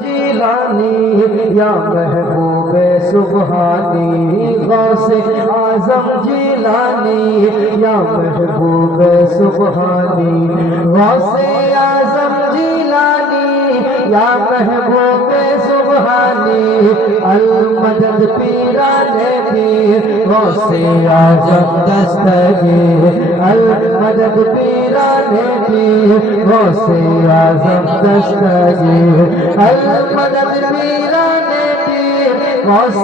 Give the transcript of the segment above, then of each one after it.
جیلانی یا محبوب سبحانی، غوث اعظم جیلانی یا محبوب سبحانی، غوث اعظم جیلانی یا محبوب سبحانی، المدد پیران پیر غوث اعظم دستگیر، المدد پیران پیر غوث اعظم دستگیر، المدد پیران پیر غوث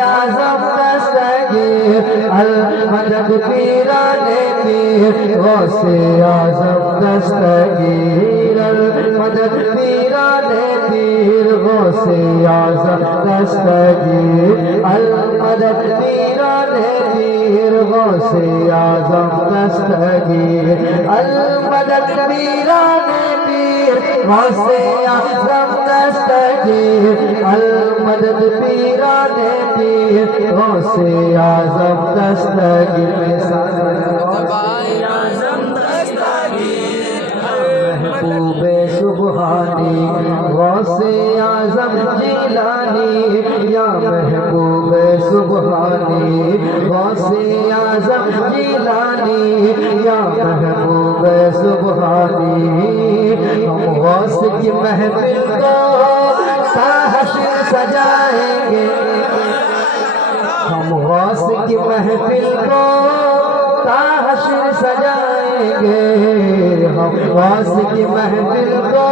اعظم دستگیر، المدد پیران پیر غوث اعظم دستگیر، المدد پیران پیر غوث اعظم دستگیر، المدد پیران پیر غوث اعظم دستگیر، المدد پیران پیر غوث اعظم دستگیر، المدد پیران پیر غوث اعظم دستگیر، محبوب سبحانی غوث اعظم جیلانی یا محبوب سبحانی، غوث اعظم جیلانی یا محبوب سبحانی، ہم غوث کی محفل کو حشر سجائیں گے، ہم غوث کی محفل کو حشر سجائیں گے، ہم غوث کی محفل کو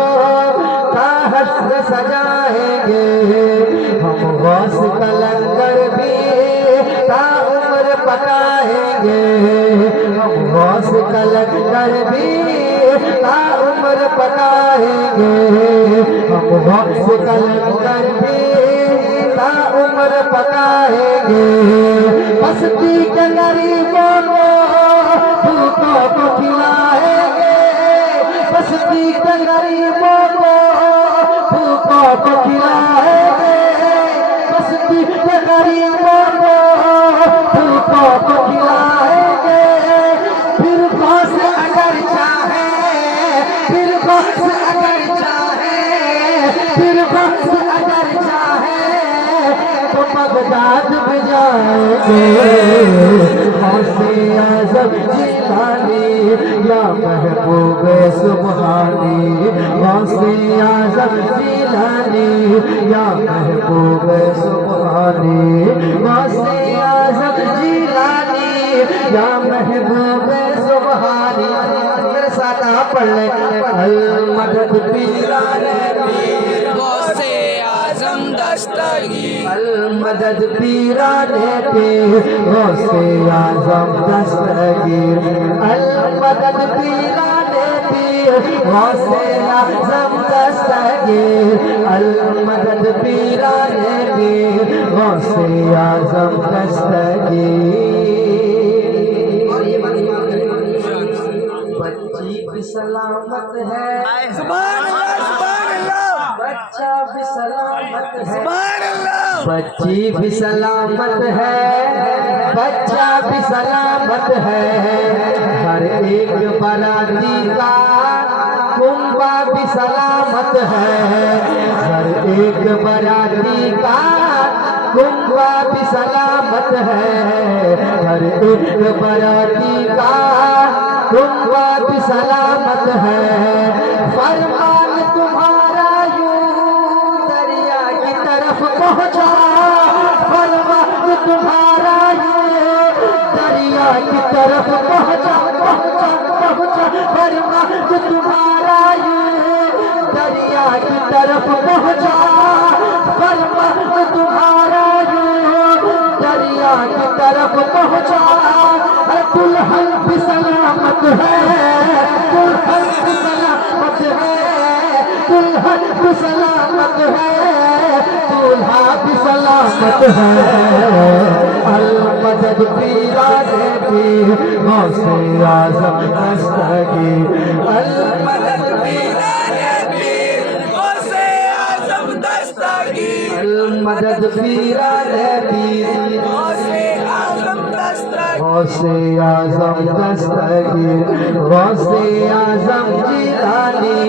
حشر سجائیں گے، ہم غوث کا لنگر بھی تا عمر پکائیں گے، ہم غوث کا لنگر بھی تا عمر پکائیں گے، ہم غوث کا لنگر بھی تا عمر پکائیں گے، بستی کے غریبوں کو بھوکوں کو کھلائیں گے، بستی کے غریبوں کو بھوکوں کو کھلائیں گے، بستی کے غریبوں کو بھوکوں کو کھلائیں گے، پھر غوث اگر چاہے، پھر غوث اگر چاہے، پھر غوث اگر چاہے تو بغداد بھی جائیں گے، غوث اعظم جیلانی یا محبوب سبحانی، غوث اعظم جیلانی یا محبوب سبحانی، غوث اعظم جیلانی یا محبوب سبحانی، میرے ساتھ آپ پڑھ لیں، المدد پیران پیر غوث اعظم دستگیر، المدد پیران پیر غوث اعظم دستگیر، المدد پیران پیر غوث اعظم دستگیر، المدد پیران پیر غوث اعظم دستگیر، بچی بھی سلامت ہے، سبحان اللہ سبحان اللہ، بچہ بھی سلامت ہے، سبحان اللہ، بچی بھی سلامت ہے، بچہ بھی سلامت ہے، ہر ایک باراتی کا کنبہ بھی سلامت ہے، ہر ایک باراتی کا کنبہ بھی سلامت ہے، ہر ایک باراتی کا کنبہ بھی سلامت ہے، فرمان تمہارا یوں دریا کی طرف پہنچا، فرمان تمہارا یوں دریا کی طرف پہنچا، پہنچا پہنچا، فرمان تمہارا یوں دریا کی طرف پہنچا، فرمان تمہارا یوں دریا کی طرف پہنچا، دلہن بھی سلامت ہے، دلہن بھی سلامت ہے، دلہن بھی سلامت ہے، دولہا بھی سلامت ہے، المدد پیران پیر غوث اعظم دستگیر، المدد پیران پیر غوث اعظم دستگیر، المدد پیران پیر غوث اعظم دستگیر، غوث اعظم دستگیر، غوث اعظم جیلانی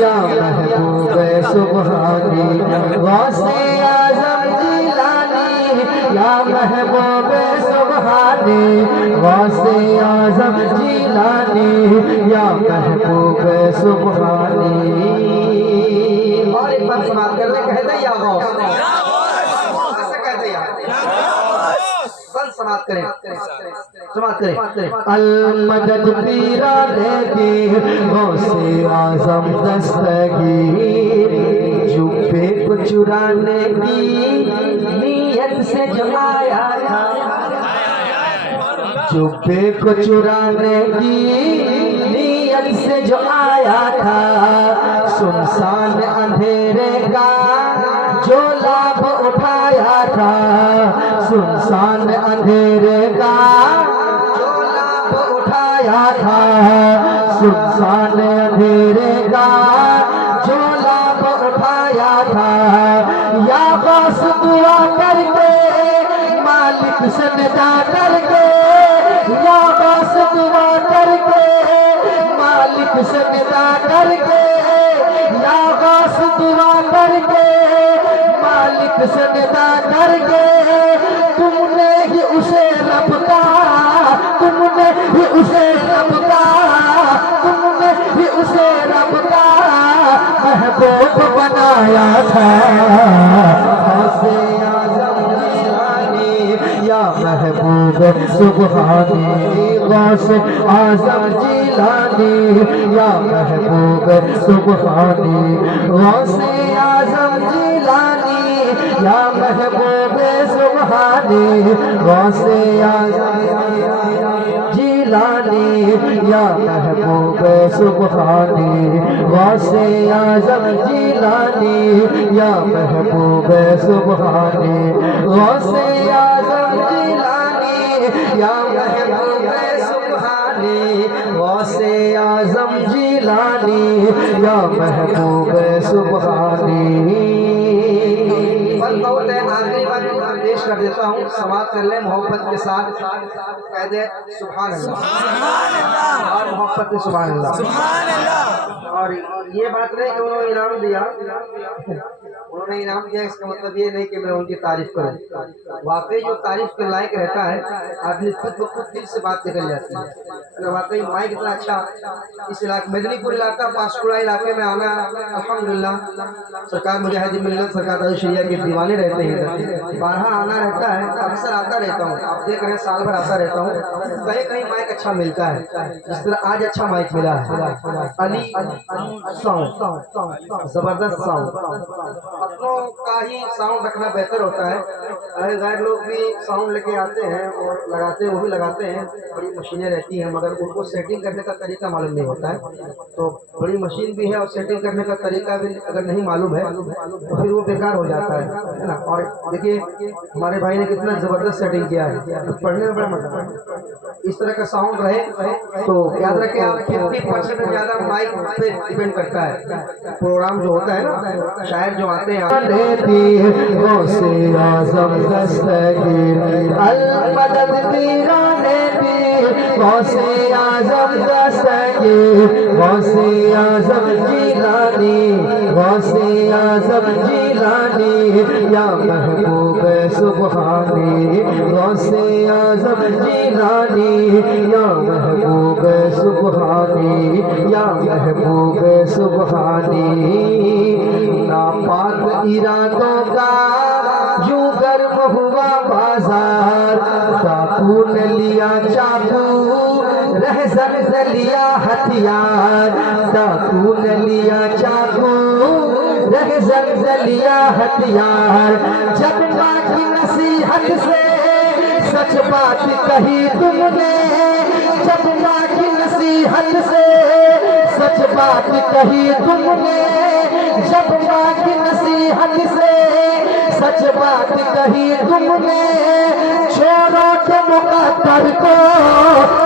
یا محبوب سبحانی، جیلانی غوث اعظم جیلانی یا محبوب سبحانی. اور ایک بار سماعت کر لیں، کہہ دیں یا غوث، ایسے کہہ دیں یا سماعت کریں، سماعت کریں. المدد پیرانے کی غوث اعظم دستگیر، جبے کو چرانے کی نیت سے جو آیا تھا، جبے کو چرانے کی نیت سے جو آیا تھا، سنسان اندھیرے کا جو لابھ اٹھایا تھا، سنسان اندھیرے کا جو لابھ اٹھایا تھا، سنسان اندھیرے کا جو لابھ اٹھایا تھا. یا غوث دعا کر کے مالک سے ندا کر کے، یا غوث دعا کر کے مالک سے ندا کر کے، یا غوث دعا کر کے مالک سے ندا کر کے، تم نے ہی اسے رب کا، تم نے ہی اسے رب کا، تم نے ہی اسے رب کا محبوب بنایا تھا. غوث اعظم جیلانی یا محبوب سبحانی، غوث اعظم جیلانی یا محبوب سبحانی، غوث اعظم جیلانی یا محبوب سبحانی، غوث اعظم جیلانی یا محبوب سبحانی، غوث اعظم جیلانی یا محبوب سبحانی، غوث اعظم جیلانی یا محبوب سبحانی، غوث اعظم جیلانی یا محبوب سبحانی. آخری بات پیش کر دیتا ہوں، سماعت کر لیں محبت کے ساتھ، کہہ دے سبحان اللہ، اور محبت سے سبحان اللہ. اور یہ بات نہیں کہ انہوں نے انعام دیا، انہوں نے انعام دیا اس کا مطلب یہ نہیں کہ میں ان کی تعریف کروں. واقعی جو تعریف کے لائق رہتا ہے آدمی خود بخود دل سے بات نکل جاتی ہے. واقعی مائک اتنا اچھا اس علاقے میدنی پور علاقہ پاسکوڑا علاقے میں آنا الحمدللہ سرکار مجاہد ملت سرکار تعالی شریعہ کے دیوانے رہتے ہیں، بارہا آنا رہتا ہے، اکثر آتا رہتا ہوں. آپ دیکھ رہے ہیں سال بھر آتا رہتا ہوں، کہیں کہیں مائک اچھا ملتا ہے. جس طرح آج اچھا مائک ملا ہے، علی ساؤنڈ، زبردست ساؤنڈ. اپنوں کا ہی ساؤنڈ رکھنا بہتر ہوتا ہے. غیر لوگ بھی ساؤنڈ لے کے آتے ہیں اور لگاتے ہیں، وہ بھی لگاتے ہیں، بڑی مشینیں رہتی ہیں مگر ان کو سیٹنگ کرنے کا طریقہ معلوم نہیں ہوتا ہے. تو بڑی مشین بھی ہے اور سیٹنگ کرنے کا طریقہ بھی اگر نہیں معلوم ہے تو پھر وہ بیکار ہو جاتا ہے نا. اور دیکھیے ہمارے بھائی نے کتنا زبردست سیٹنگ کیا ہے، پڑھنے میں بڑا مزہ ہے. اس طرح کا ساؤنڈ رہے تو یاد رکھیں آپ 50% زیادہ مائک پہ ڈیپینڈ کرتا ہے. پروگرام جو ہوتا ہے نا، شاعر جو آتے ہیں غوث اعظم دستگیر، المدد پیرانے دی غوث اعظم دستگیر، غوث اعظم جیلانی، غوث اعظم جیلانی یا محبوب سبحانی، غوث اعظم جیلانی یا محبوب سبحانی، یا محبوب سبحانی. ناپاک ارادوں کا یوں گرم ہوا بازار، ڈاکو نے لیا چاقو رہزن نے لیا ہتھیار، ڈاکو نے لیا چاقو رہزن نے لیا ہتھیار. جب ماں کی نصیحت سے سچ بات کہی تم نے، جب ماں کی نصیحت سے سچ بات کہی تم نے، جب ماں کی نصیحت سے سچ بات کہی تم نے، چھوڑو کے مقدر کو،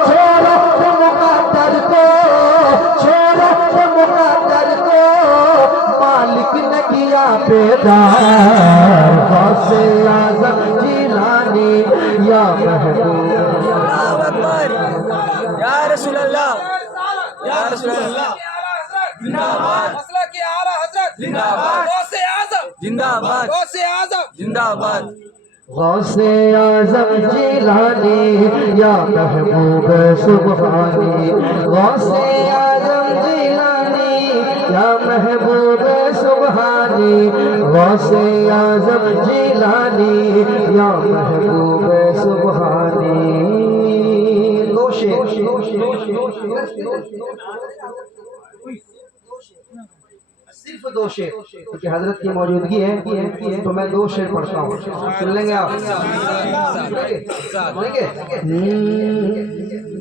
چھوڑو کے مقدر کو، چھوڑو کے مقدر کو، مالک نے کیا بیدار. غوث اعظم جیلانی یا محبوب، یا رسول اللہ، یا رسول اللہ، زندہ باد مسئلہ کی اعلیٰ حضرت، زندہ باد غوث اعظم، زندہ باد غوث اعظم، زندہ باد. غوث اعظم جیلانی یا محبوب سبحانی غوث اعظم جیلانی یا محبوب سبحانی غوث اعظم جیلانی یا محبوب سبحانی دو شعر صرف دو شعر کیونکہ حضرت کی موجودگی ہے تو میں دو شعر پڑھتا ہوں سن لیں گے آپ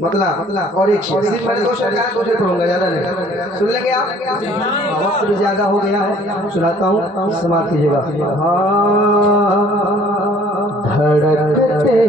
مطلع اور ایک شعر صرف میں دو شعر پڑھوں گا زیادہ نہیں سن لیں گے آپ وقت بھی زیادہ ہو گیا ہے سناتا ہوں سماعت کیجیے گا دھڑکتے